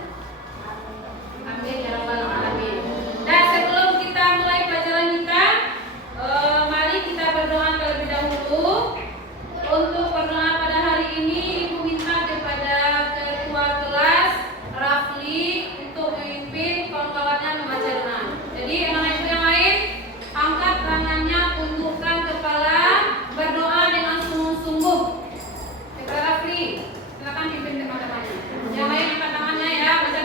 kepadanya. Amin ya rabbal alamin. Nah, sebelum kita mulai pelajaran kita, mari kita berdoa terlebih dahulu. Untuk berdoa pada hari ini, Ibu minta kepada ketua kelas Rafli untuk memimpin kawan-kawannya membaca doa. Jadi anak ibu yang lain, angkat tangannya, tundukkan kepala, berdoa dengan sungguh-sungguh. Ketua Rafli, silakan pimpin teman-temannya. Yang lain angkat tangannya ya, baca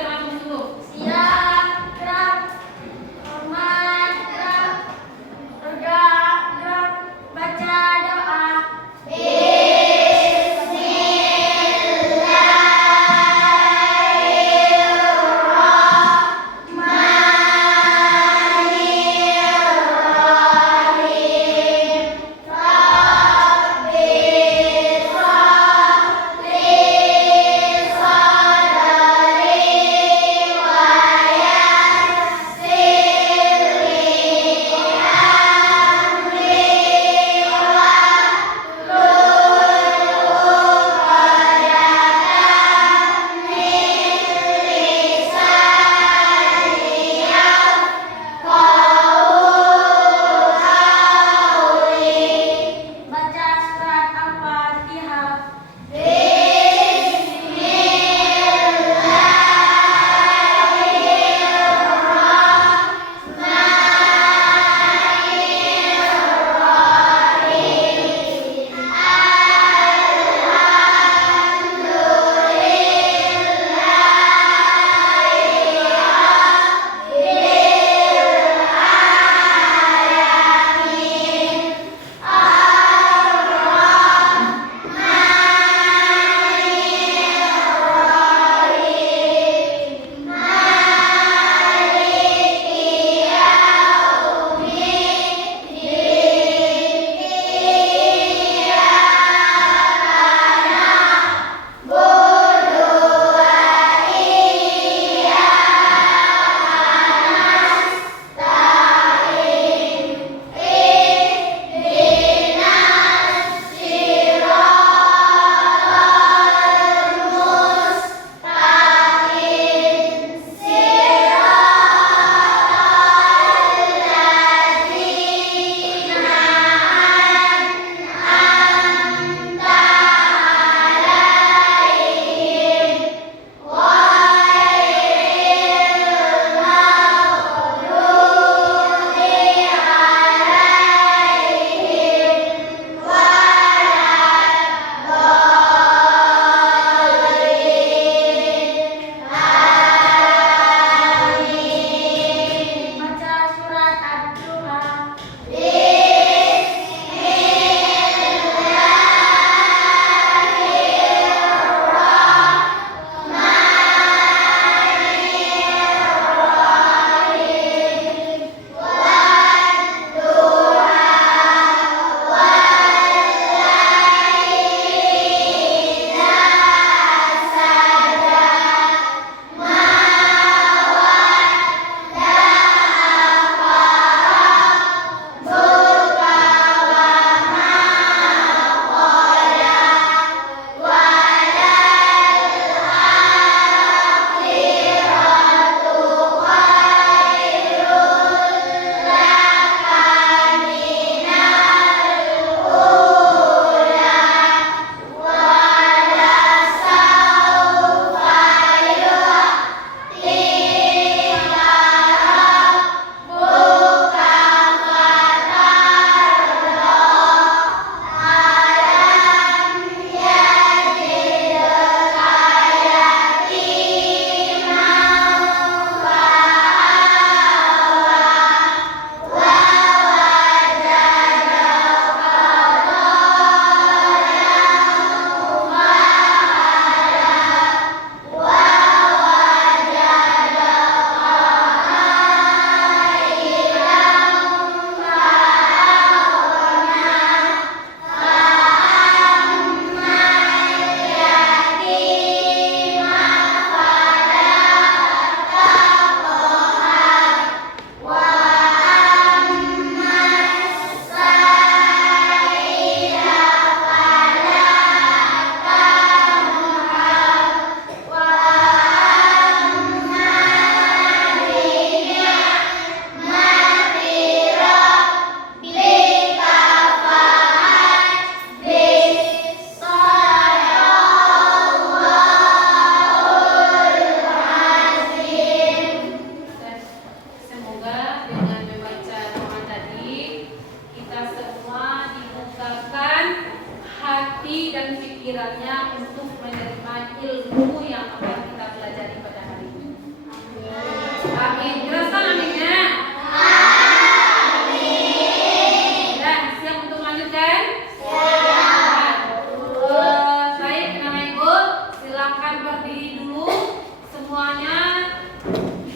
Amin. Jelaskan aminnya. Dan siap untuk melanjutkan? Baik, Bapak Ibu, silakan berdiri dulu semuanya.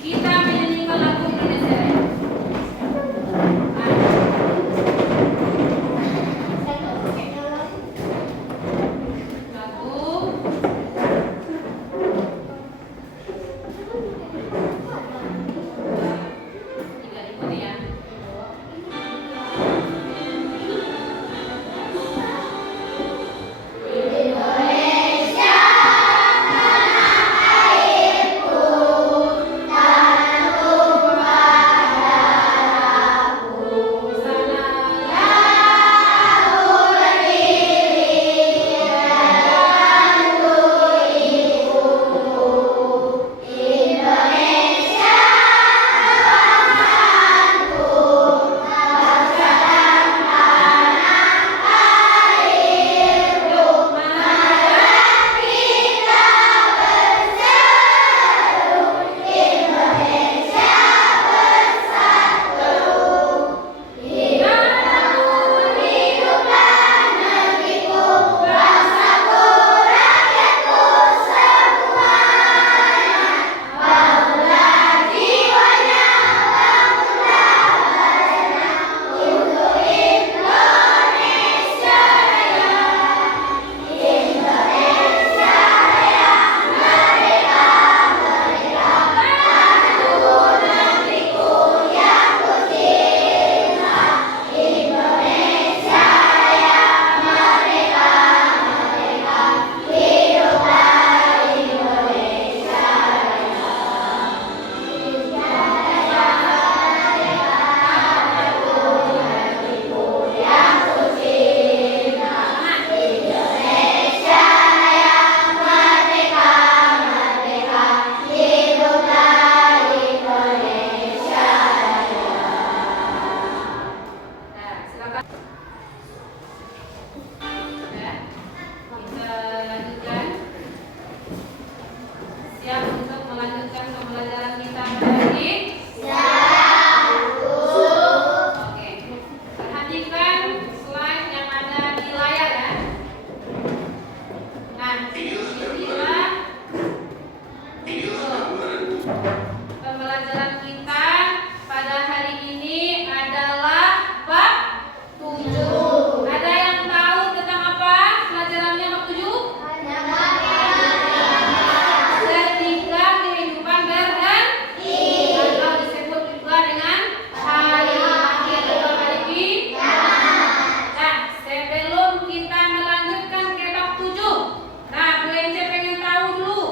Kita menyanyikan lagu Indonesia Raya. Tidak diikuti ya.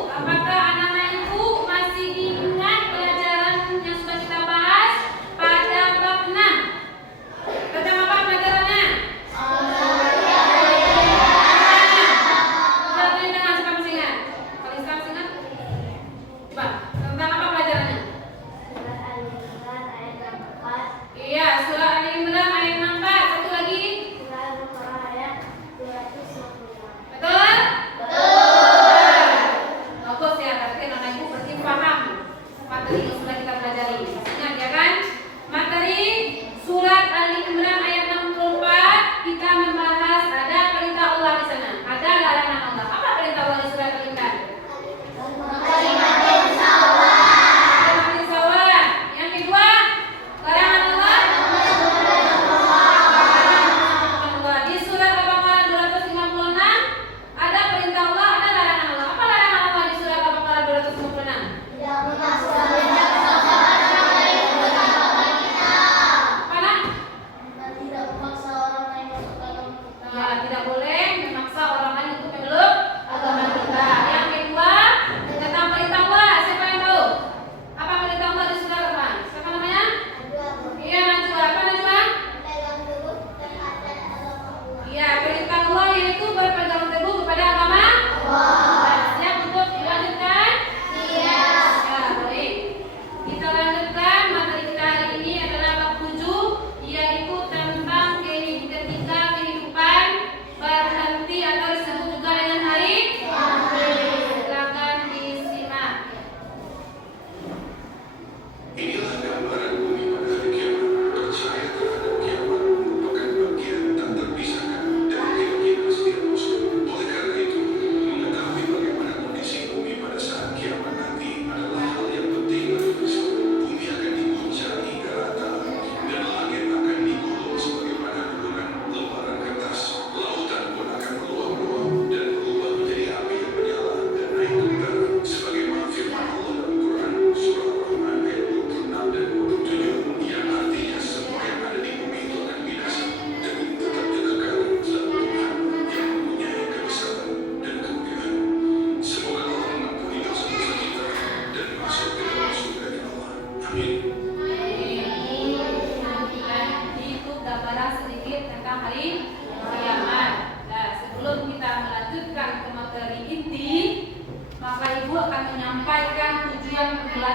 Apakah anak-anak ibu masih ingat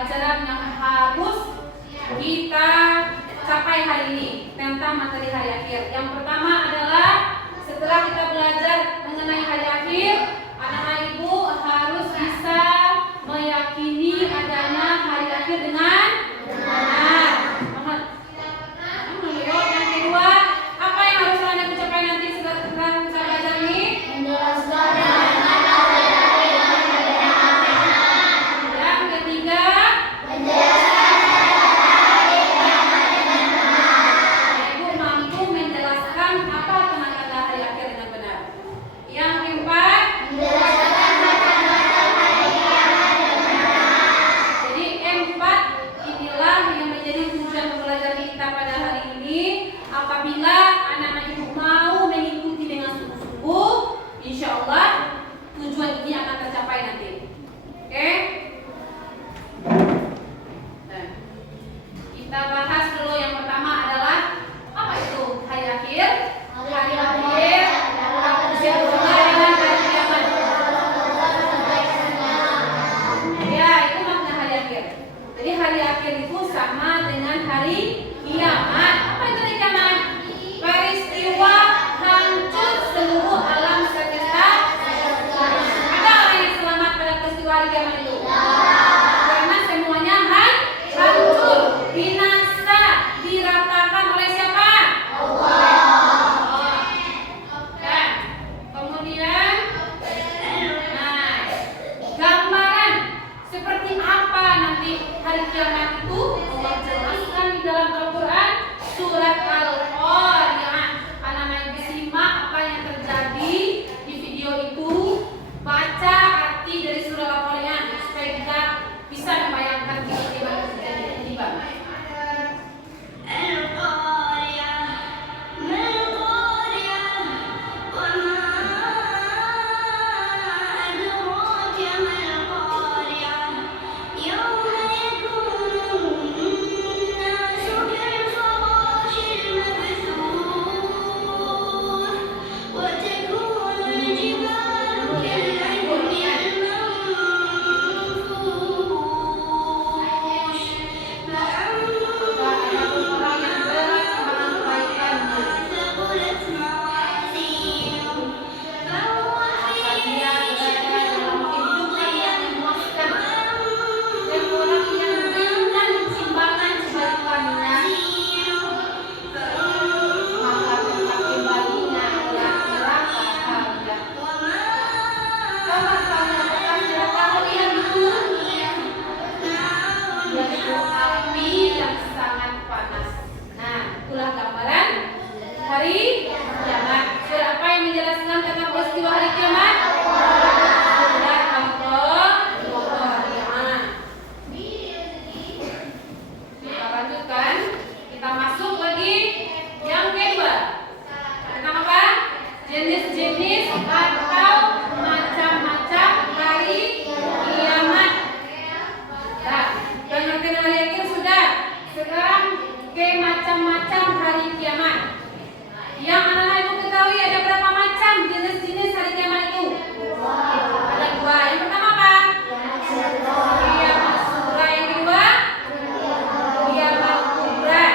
pelajaran yang harus kita capai hari ini tentang materi hari akhir. Yang pertama adalah setelah kita belajar mengenai hari akhir, anak-anak ibu harus bisa meyakini adanya hari akhir dengan benar. Yang kedua, apa yang harus Anda capai nanti setelah kita belajar ini? Menjelaskan. Yang ketiga, ibu mampu menjelaskan apa tanda-tanda hari akhir dengan benar. Yang keempat, jadi empat inilah yang menjadi tujuan pembelajaran kita pada hari ini. Apabila anak-anak ibu mau mengikuti dengan sungguh-sungguh, insya Allah tujuan ini akan tercapai nanti. Oke? Nah, kita bahas dulu yang pertama adalah apa itu hari akhir? Hari akhir adalah bersama dengan hari kiamat. Ya, itu makna hari akhir. Jadi hari akhir itu sama dengan hari kiamat. Apa itu hari kiamat? Peristiwa hancur seluruh alam semesta. Ada orang yang selamat pada peristiwa hari kiamat itu? Karena semuanya hancur, binasa, diratakan oleh siapa? Allah. Dan kemudian, nah, gambaran seperti apa nanti hari kiamat itu Allah jelaskan di dalam Al-Quran surat Al-Qari'ah. Anak-anak ibu simak apa yang terjadi di video itu, baca arti dari surat Al-Qari'ah supaya kita bisa membayangkan peristiwa yang terjadi. Tiba. Hari kiamat. Surat apa yang menjelaskan tentang peristiwa hari kiamat? Surat Al-Qari'ah. Kita lanjutkan. Kita masuk lagi yang kedua. Tentang apa? Jenis-jenis atau macam-macam hari kiamat. Nah, pengertian hari akhir sudah. Sekarang ke macam-macam hari kiamat. Yang anak-anak ibu ketahui ada berapa macam jenis-jenis hari kiamat itu? Ada dua. Yang pertama apa? Kiamat sughra. Yang kedua? Kiamat kubra.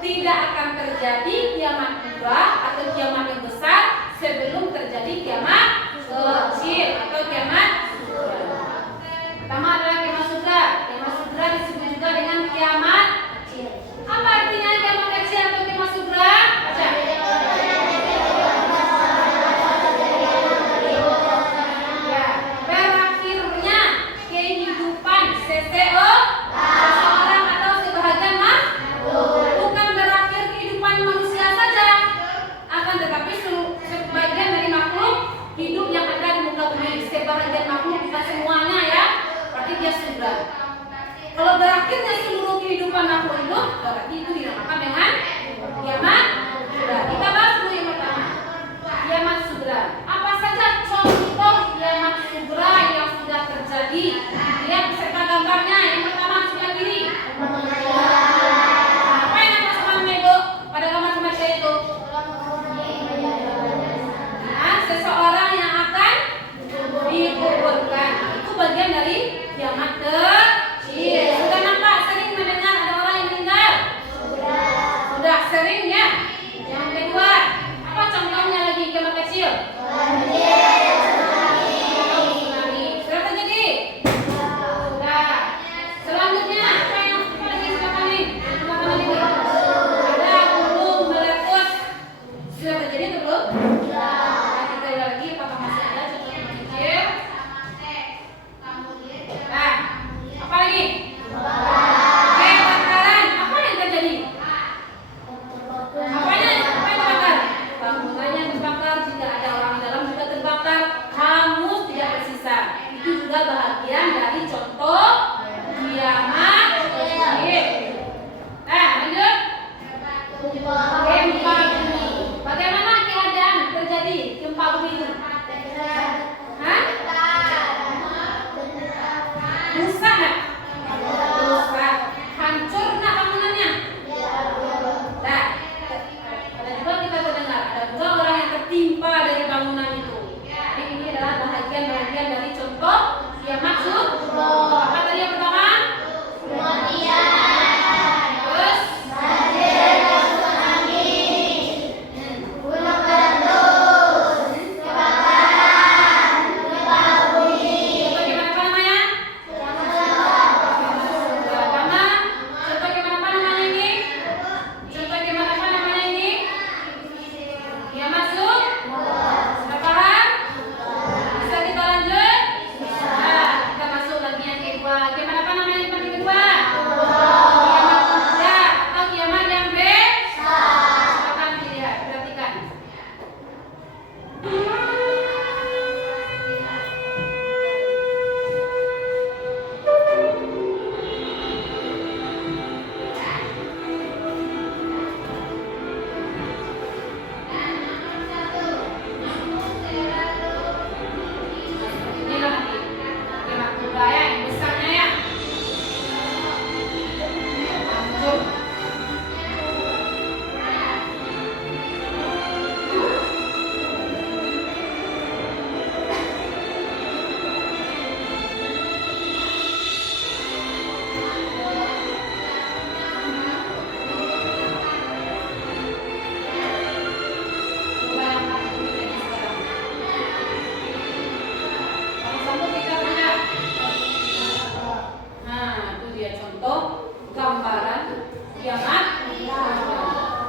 Tidak akan terjadi kiamat kubra atau kiamat yang besar sebelum terjadi kiamat kecil atau kiamat sughra. Pertama adalah kiamat sughra. Kiamat sughra disebut juga dengan kiamat kecil. Apa artinya kiamat kecil atau kiamat sughra? Baca. Berakhirnya kehidupan seseorang atau sebahagian makhluk. Bukan berakhir kehidupan manusia saja, akan tetapi sebagian dari makhluk hidup yang ada di muka bumi. Sebahagian makhluk, bukan semuanya ya. Berarti dia sudah. Kalau berakhirnya seluruh kehidupan makhluk hidup, berarti itu dinamakan dengan kiamat sughra. Kita bahas dulu yang pertama, kiamat sughra. Apa saja contoh kiamat sughra yang sudah terjadi? Lihat beserta gambarnya. Yang pertama sebelah kiri. Apa yang atas mana ibu pada gambar seperti itu? Nah, seseorang yang akan dikuburkan. Itu bagian dari kiamat kecil. dia contoh gambaran kiamat.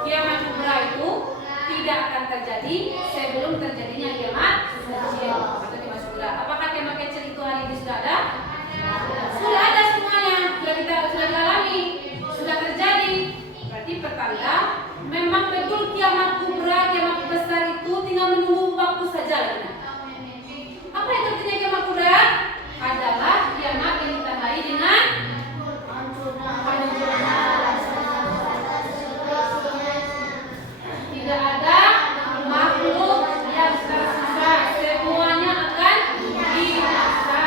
Kiamat kubra itu tidak akan terjadi sebelum terjadinya kiamat kecil atau kiamat kubra. Apakah kiamat kecil itu hari ini sudah ada? Sudah ada semuanya, sudah dialami, sudah terjadi. Berarti pertanda memang betul kiamat kubra, kiamat besar itu tinggal menunggu waktu saja. Apa itu artinya kiamat kubra? Adalah kiamat yang ditandai dengan tidak ada makhluk yang tersisa, semuanya akan binasa.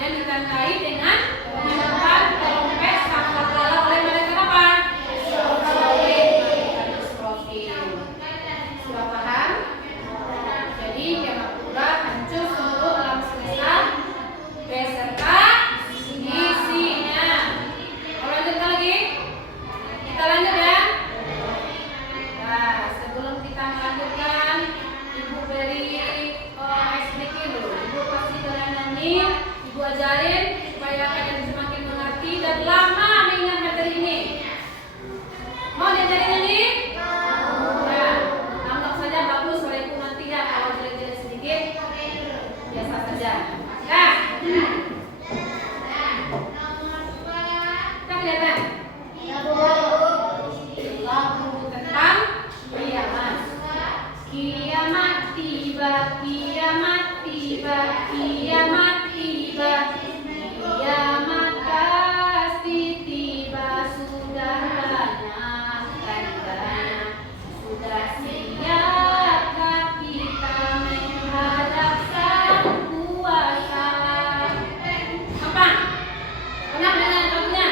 Yang ditandai dengan menekan trompet sangkakala oleh malaikat apa? Israfil. Sudah paham? Jadi kiamat kubra hancur seluruh alam semesta beserta isinya. Mau lanjutkan lagi? Kita lanjut ya. Nah, sebelum kita melanjutkan, Ibu beri SBK dulu. Ibu pasti kalian nyanyi, Ibu ajarin supaya kalian semakin mengerti dan lama mengingat materi ini. Mau diajarin nyanyi? Nah, anggap saja bagus kalau Ibu nanti ya, kalau jelek-jelek sedikit biasa saja. Nah, kita kelihatan lagu tentang kiamat. Kiamat tiba, kiamat tiba, kiamat tiba, kiamat pasti tiba. Sudah banyak tandanya, sudah siapkah kita menghadap Sang Kuasa? Apa? Pernah dengar lagunya?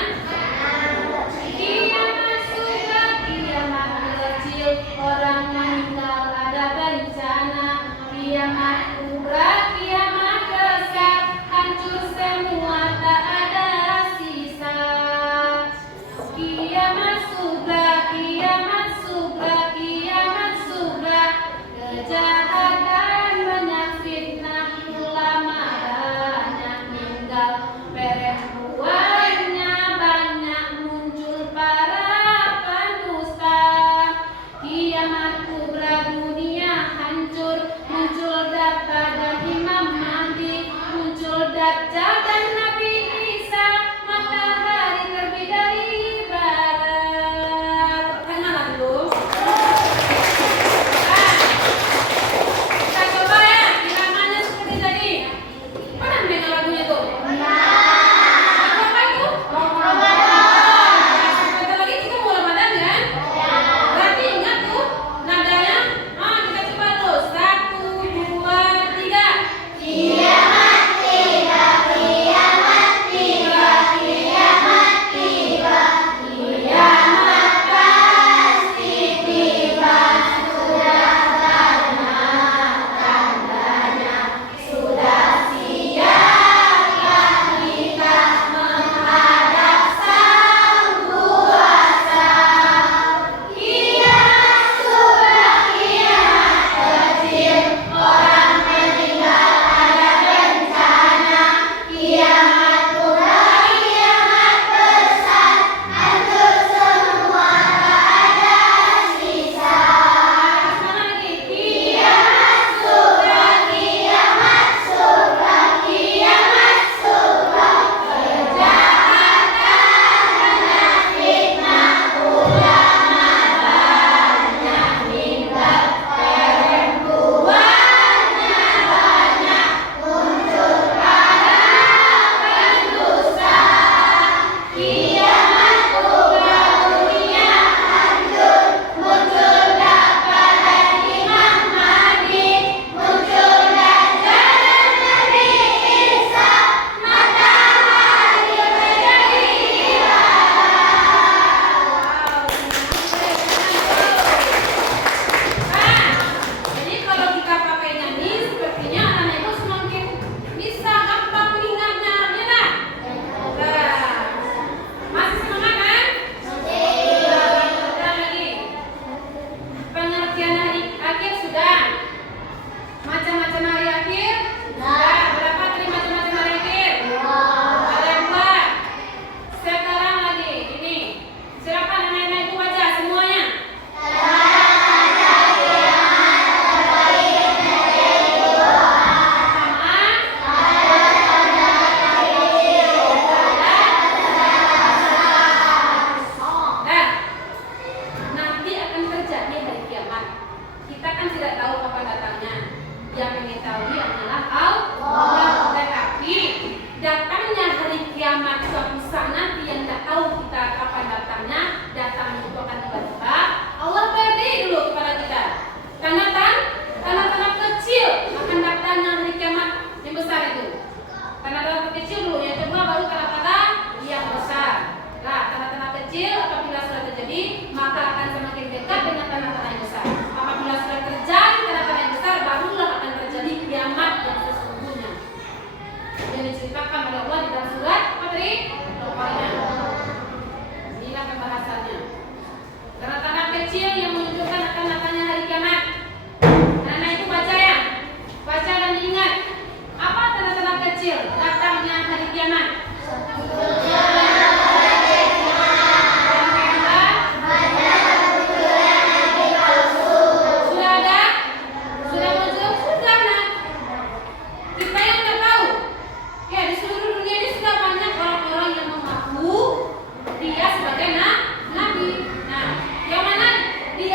kecil yang menunjukkan akan datangnya hari kiamat. Karena itu baca ya, baca dan ingat. Apa tanda-tanda kecil datangnya hari kiamat? Sudah ada? Sudah muncul? Sudah nak. Kita yang tidak tahu. Ya, di seluruh dunia ini sudah banyak orang-orang yang mengaku dia sebagai nabi. Nah, yang mana dia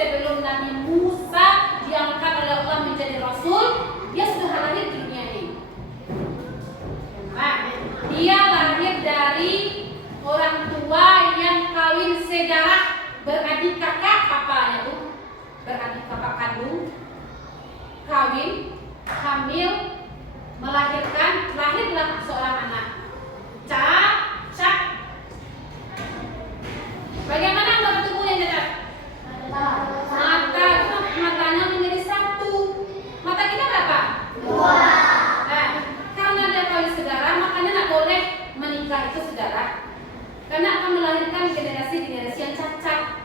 sebelum Nabi Musa diangkat oleh Allah menjadi Rasul, dia sudah lahir di dunia ini. Nah, dia lahir dari orang tua yang kawin sedarah, beradik kakak, papanya tuh beradik kakak kandung, kawin, hamil, melahirkan, lahirlah seorang anak. Cacat. Bagaimana anggota tubuhnya cacat? Matanya menjadi satu. Mata kita berapa? Dua. Nah, karena dia kawin saudara, makanya tidak boleh menikah itu saudara. Karena akan melahirkan generasi-generasi yang cacat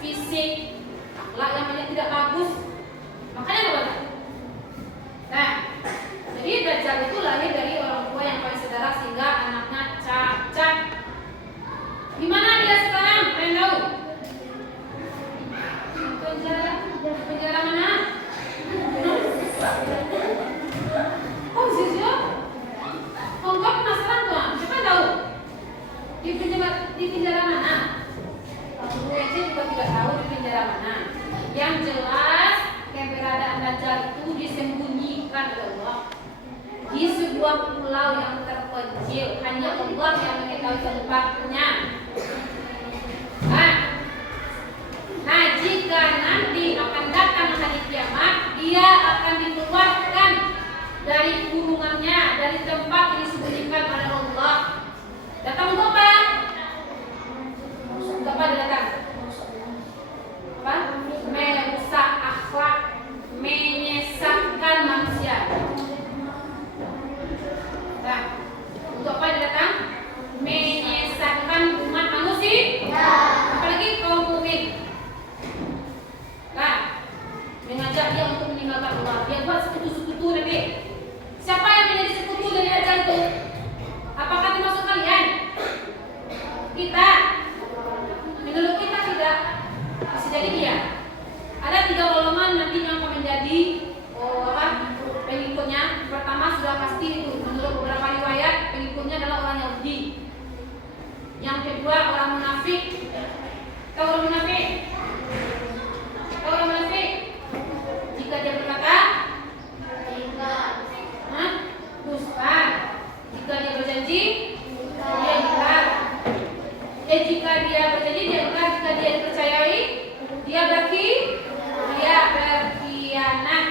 fisik, akhlak yang banyak tidak bagus. Makanya tidak boleh. Nah, jadi Dajjal itu lahir dari orang tua yang kawin saudara sehingga anaknya cacat. Di mana dia sekarang? Kalian tahu? Penjara mana? Oh, serius? Oh, enggak penasaran tuh. Siapa tahu? Di penjara mana? Bu Ece juga tidak tahu di penjara mana. Yang jelas keberadaan Dajjal itu disembunyikan oleh Allah di sebuah pulau yang terpencil. Hanya Allah yang mengetahui tempatnya. Nah, jika nanti akan datang hari kiamat, dia akan dikeluarkan dari kurungannya, dari tempat yang disembunyikan oleh Allah. Datang untuk apa? Untuk apa dia datang? Apa? Merusak akhlak, menyesatkan manusia. Nah, untuk apa dia datang? Menyesatkan umat manusia. Apalagi kaum mukmin. Nah, mengajak dia untuk meninggalkan Allah. Dia buat sekutu-sekutu nanti. Siapa yang menjadi sekutu dari Dajjal itu? Apakah termasuk kalian? Kita. Menurut kita tidak. Bisa jadi dia. Ada 3 golongan nanti yang akan menjadi pengikutnya. Pertama sudah pasti itu. Menurut beberapa riwayat pengikutnya adalah orang Yahudi. Yang kedua orang munafik. Tahu orang munafik? Tahu orang munafik? Jika dia berkata dusta. Jika dia berjanji dia ingkar. Jika dia berjanji dia ingkar. Jika dia dipercayai dia berkhianat.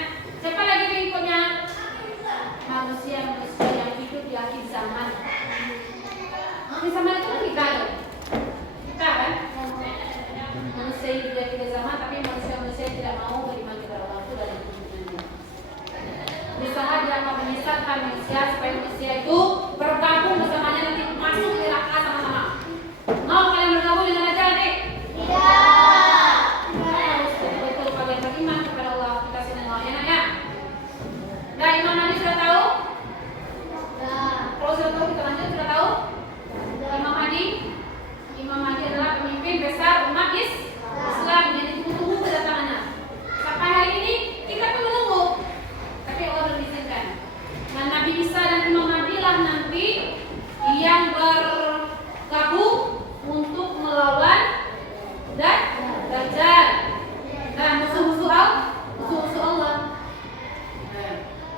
Siapa lagi pengikutnya? Manusia yang hidup di akhir zaman. Akhir zaman itu kan kita kan? Manusia hidup di akhir zaman, tapi manusia tidak mau beriman kepada Allah itu dari hubungannya. Berusaha dia akan menyesatkan manusia supaya manusia itu bergabung bersamanya nanti masuk ke neraka sama-sama. Mau kalian bergabung dengan Dajjal nanti? Tidak. Harus betul-betul kalian beriman kepada Allah kita semua, enak ya? Nah, Imam Mahdi sudah tahu? Kalau sudah tahu kita lanjut, sudah tahu? Imam Mahdi adalah pemimpin besar umat Islam yang ditunggu-tunggu kedatangannya. Sampai hari ini kita pun menunggu, tapi Allah belum izinkan. Nah, Nabi Isa dan Imam Mahdi lah nanti yang bergabung untuk melawan Dajjal. Nah, musuh-musuh Allah.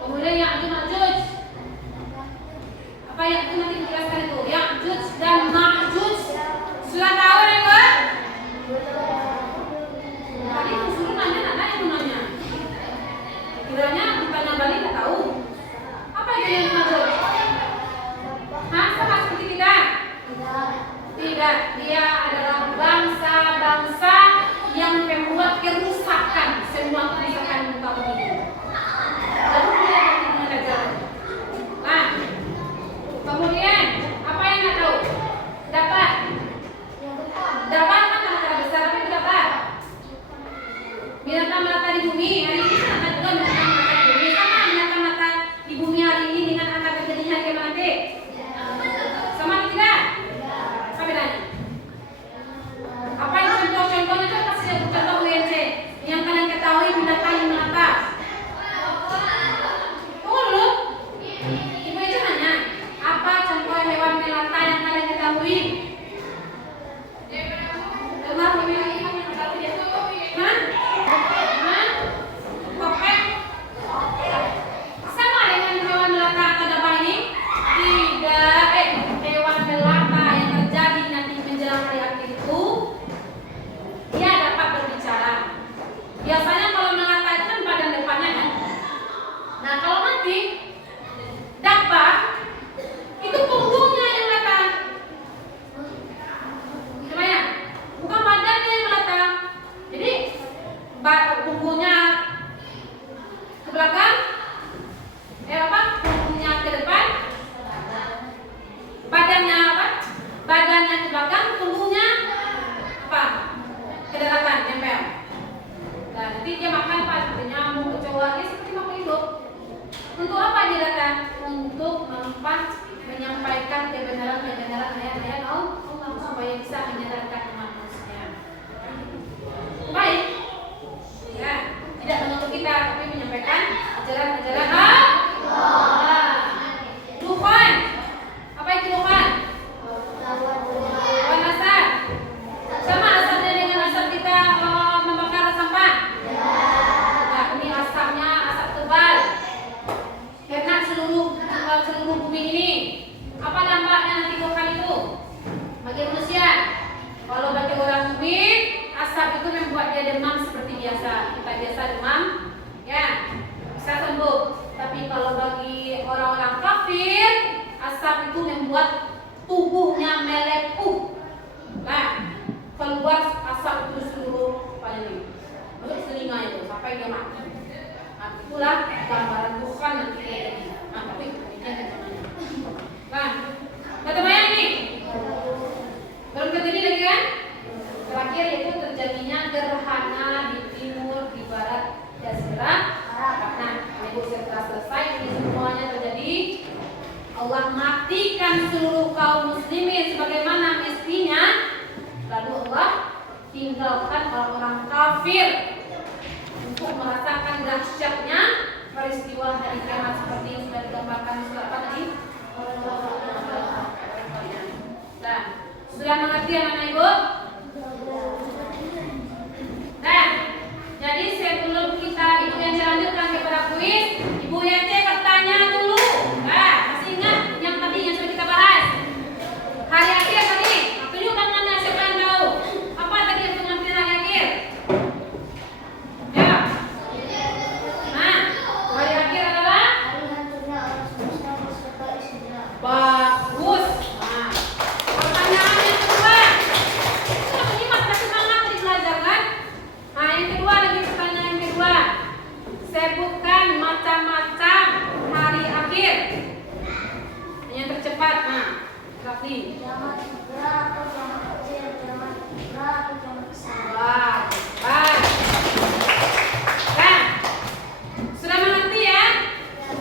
Kemudian Ya'juj. Apa yang itu nanti dijelaskan itu? Ya'juj dan Ma'juj. Sudah tahu enggak? Tadi suruh nanya, ada yang nanya. Kiranya ditanya balik nggak tahu. Apa itu yang Ma'juj? Sama seperti kita? Tidak. Dia adalah bangsa-bangsa yang membuat kerusakan semua kerusakan muka bumi. Lalu dia dengan Dajjal. Nah, kemudian apa yang nggak tahu? Dapat kan tanda besar, tapi berapa? Binatang melata di bumi hari ini ada juga binatang melata di bumi. Sama binatang melata di bumi hari ini dengan angka terjadinya hari kiamat nanti. Sama atau tidak? Apa bedanya? Apa yang contoh-contohnya itu kasih contoh UNC yang kalian ketahui binatang yang melata. Tunggu dulu. Ibu itu nanya, apa contoh hewan melata yang kalian ketahui? Hah? ayat-ayat Allah supaya bisa menyadarkan manusia. Baik, ya, tidak menuntut kita tapi menyampaikan ajaran-ajaran Allah. Dukhan, apa itu dukhan? Dukhan asap. Sama asapnya dengan asap kita membakar sampah. Nah, ini asapnya asap tebal. Karena seluruh bumi ini. Apa dampaknya nanti dukhan itu bagi manusia? Kalau bagi orang mukmin, asap itu membuat dia demam seperti biasa. Kita biasa demam, ya, bisa sembuh. Tapi kalau bagi orang-orang kafir, asap itu membuat tubuhnya melepuh. Nah, keluar asap itu seluruh masuk telinganya itu sampai dia mati. Nah, itulah gambaran dukhan nanti kayak gini. Nah, tapi ini namanya. Nah, kata bayang nih. Belum terjadi lagi kan? Terakhir yaitu terjadinya gerhana di timur, di barat, jazirah Arab. Nah, ini setelah selesai ini semuanya terjadi. Allah matikan seluruh kaum muslimin sebagaimana mestinya. Lalu Allah tinggalkan orang-orang kafir untuk merasakan dahsyatnya peristiwa hari kiamat seperti yang sudah digambarkan di surat apa tadi? Nah, sudah mengerti anak-anak ibu? Nah, jadi sebelum kita ibu yang lanjutkan kepada kuis, ibu yang cek bertanya dulu. Nah, masih ingat yang tadi yang sudah kita bahas? Hari akhir tadi. Tunjuk tangannya siapa yang tahu? Apa tadi yang pengertian hari akhir? Ya. Nah, hari akhir adalah bagus. Nah, pertanyaan yang kedua. Kita menyimak dan semangat di belajar kan? Nah, yang kedua lagi pertanyaan yang kedua. Sebutkan macam-macam hari akhir. Yang tercepat. Nah, Rafi. Jamak segera atau jamak kecil, jamak segera atau jamak besar. Wah, baik. Nah, sudah mengerti ya?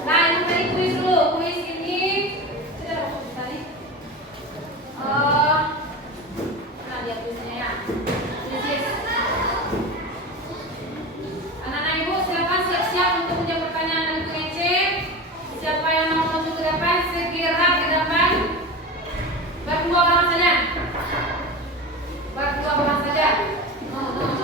Nah, yang tadi kuis dulu. Kuis ini sudah masuk tadi. Nah, dia kuisnya ya. Kuis. Anak-anak ibu silakan siap-siap untuk menjawab pertanyaan dan Ece. Siapa yang mau maju ke depan segera ke depan. Berdua orang saja. Berdua orang saja. No.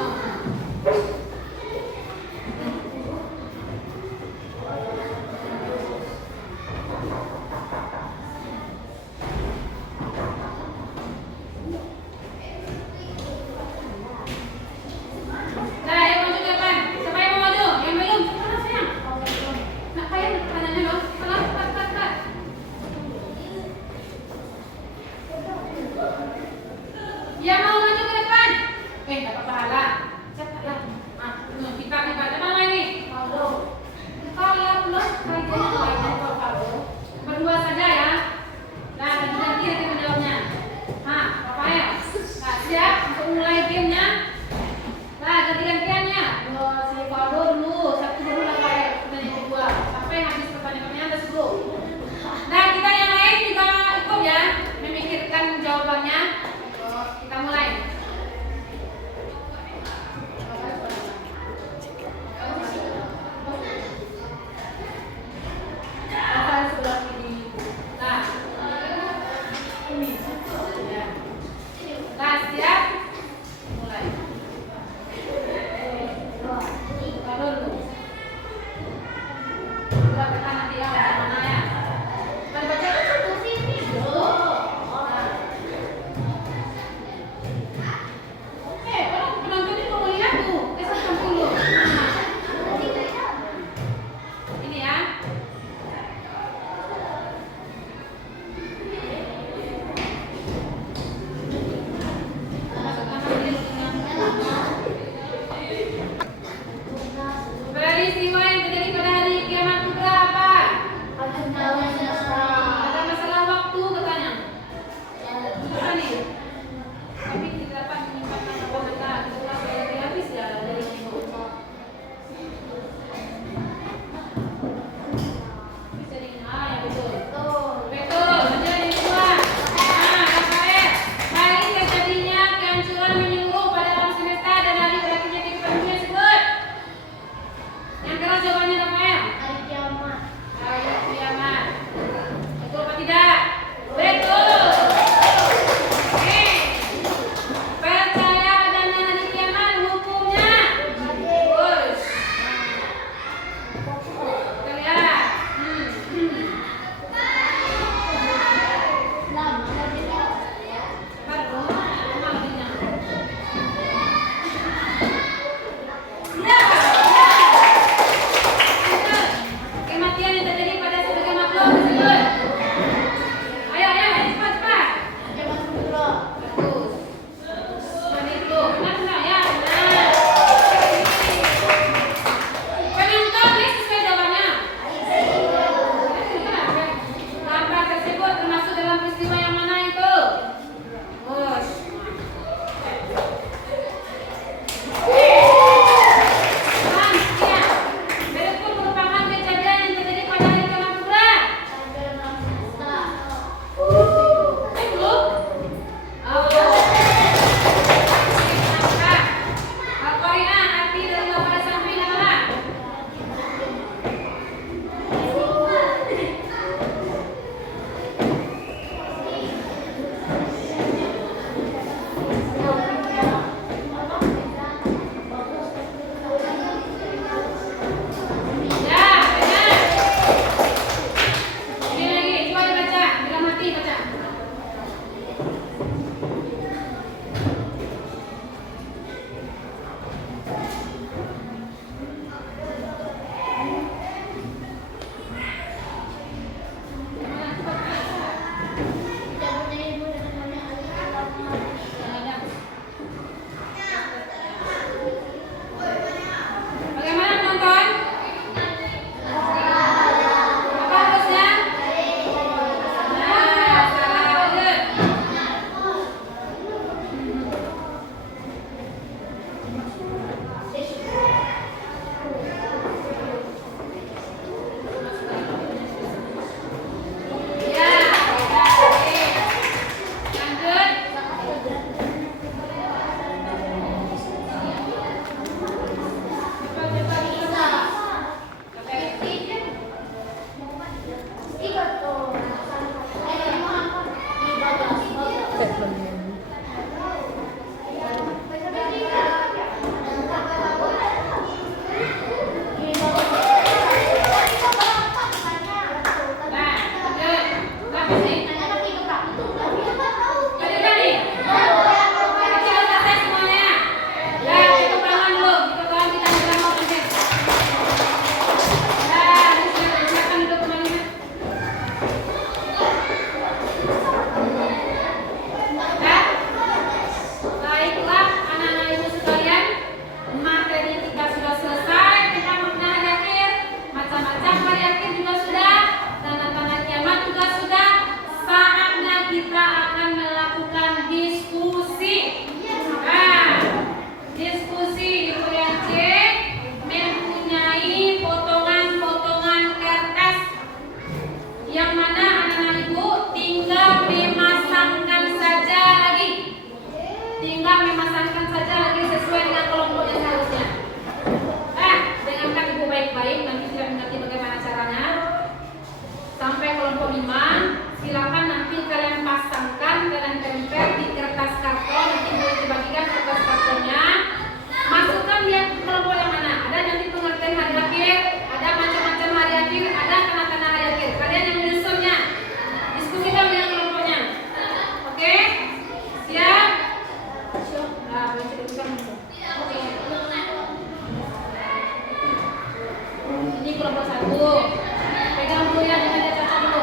kelompok 1. Pegang dulu ya, jangan lihat cacat dulu.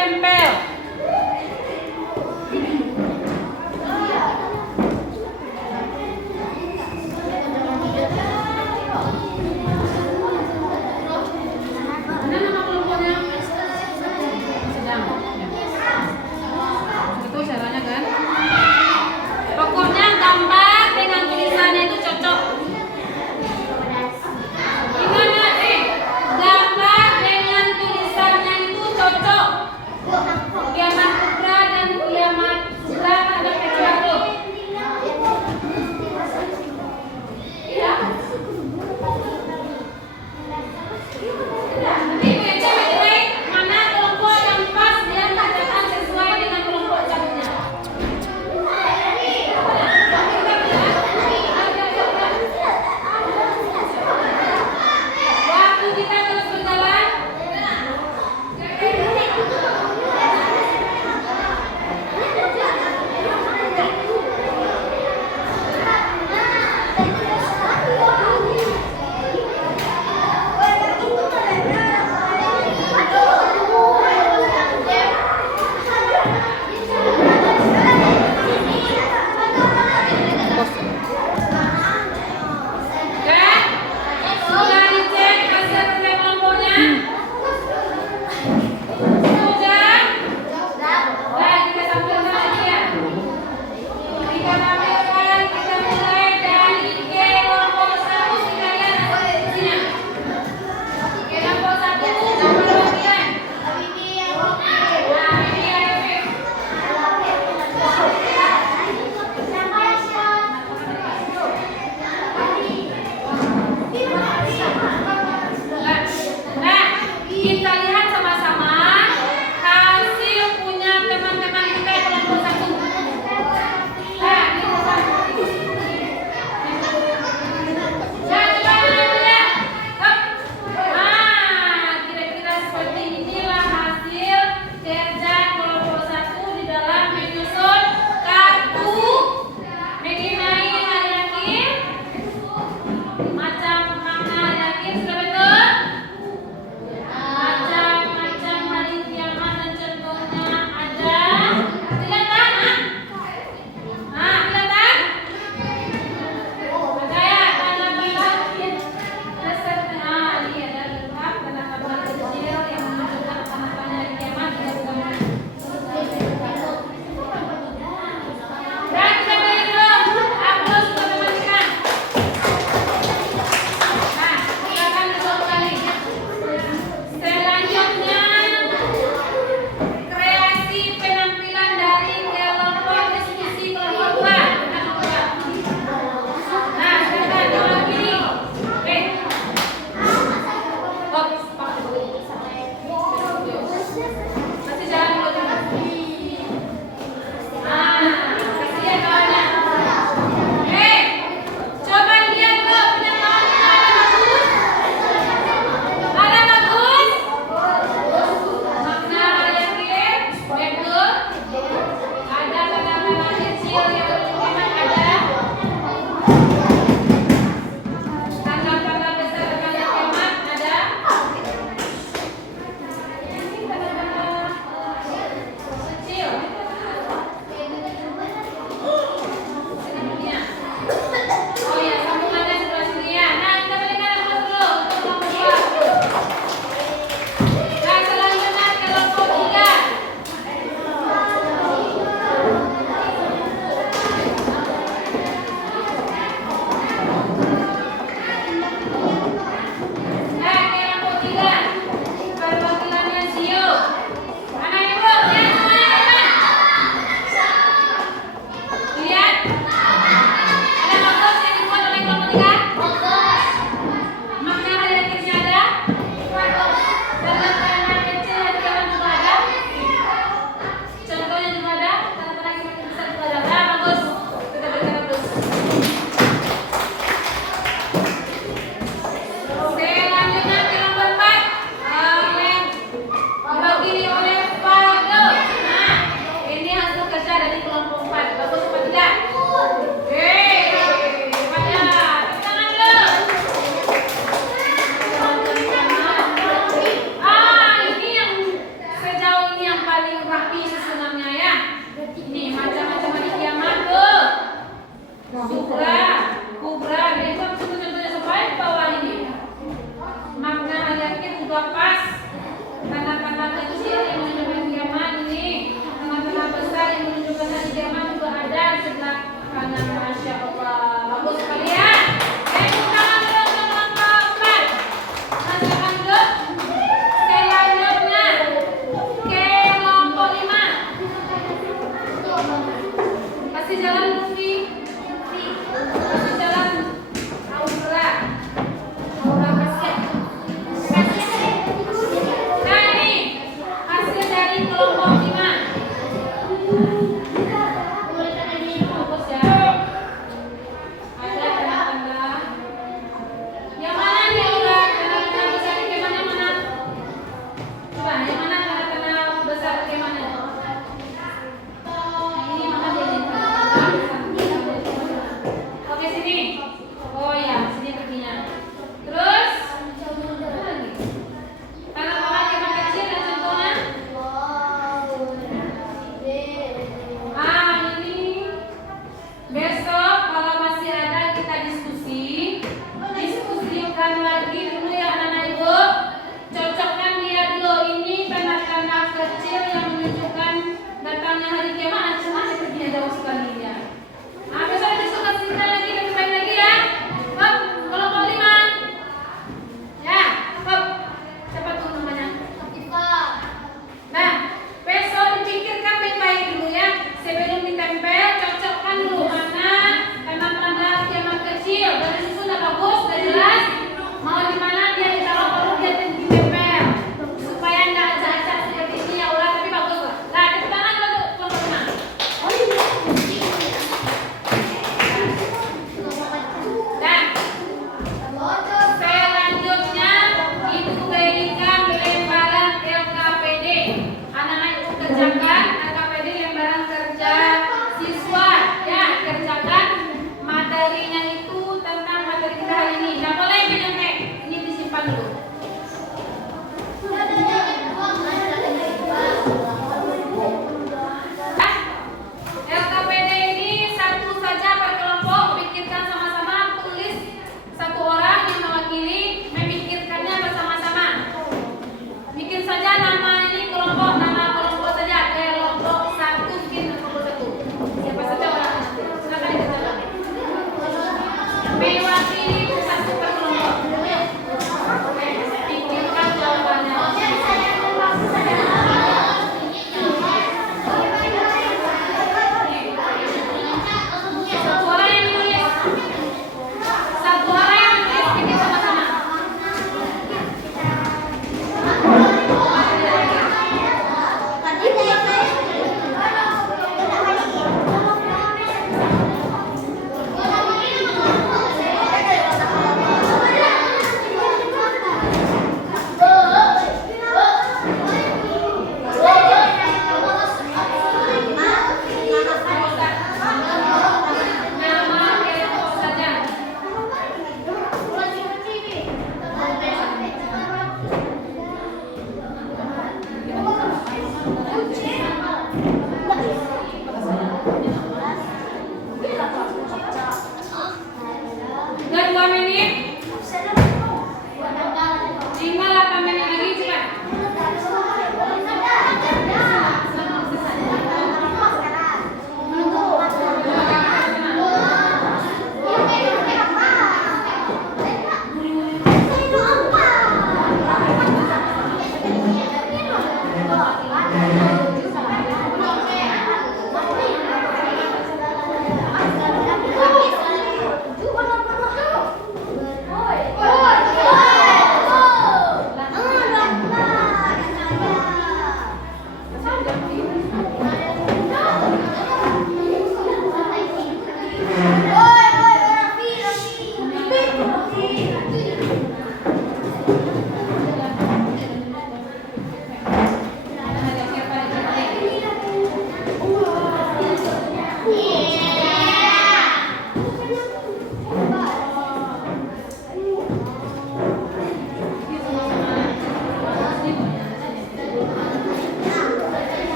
ditempel. Mana nama kelompoknya? Sedang. Itu caranya kan? Pokoknya gambar dengan tulisannya itu cocok. Gimana gambar dengan tulisannya itu cocok? Oke, paling rapi susunannya ya. Ini macam-macam hari kiamat tuh. Sugra, kubra, ini kan contoh-contohnya supaya bawah ini. Makna ayatnya sudah pas. Tanda-tanda kecil yang menunjukkan kiamat ini, tanda-tanda besar yang menunjukkan hari kiamat juga ada di sebelah kanan. Masya Allah, bagus sekali ya. Tepuk tangan dulu untuk kelompok 4. Rasakan dulu. Selanjutnya kelompok 5. Kasih jalan Luffy. Kasih jalan.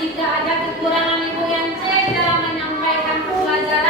Jika ada kekurangan Ibu yang dalam menyampaikan pelajaran